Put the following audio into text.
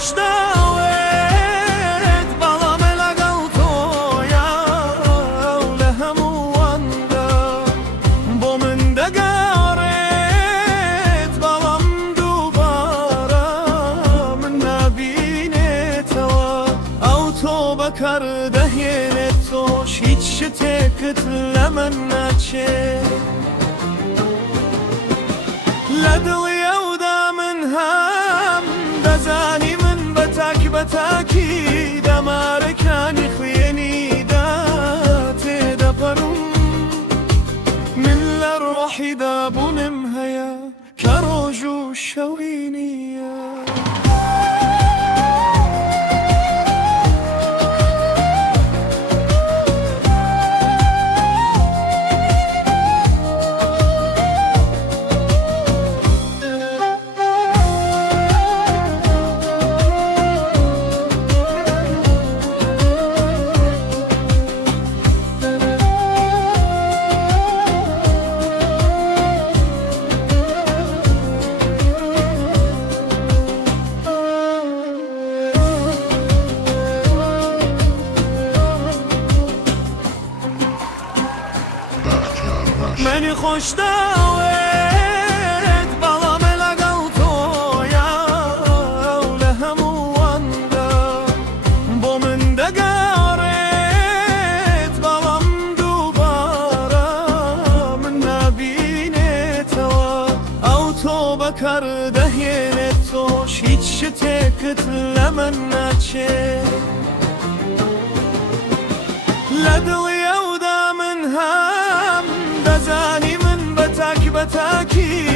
خوش داوید بەڵام لەگەڵ تۆیە لە هەموو وەندا بۆ من دەگەڕێت بەڵام دووبارە من نابینێتەوە ئەو تۆ بەکار دەهێنێت تۆش هیچ شتێکت لە من ناچێت لە دڵی ئەودا من هەم دەزانی من بەتاکی دەمارەکانی خوێنیدا تێدەپەڕم من لە ڕۆحیدا بوونم هەیە کە ڕۆژ و شەوی نییە منی خوش داوید بەڵام لەگەڵ تۆیە لە هەموو وەندا بۆ من دەگەڕێت بەڵام دووبارە من نابینێتەوە ئەو تۆ بەکار دەهێنێت تۆش هیچ شتێکت لە من ناچێت لە دڵی ئەودا من هەم دەزانی من بەتاکی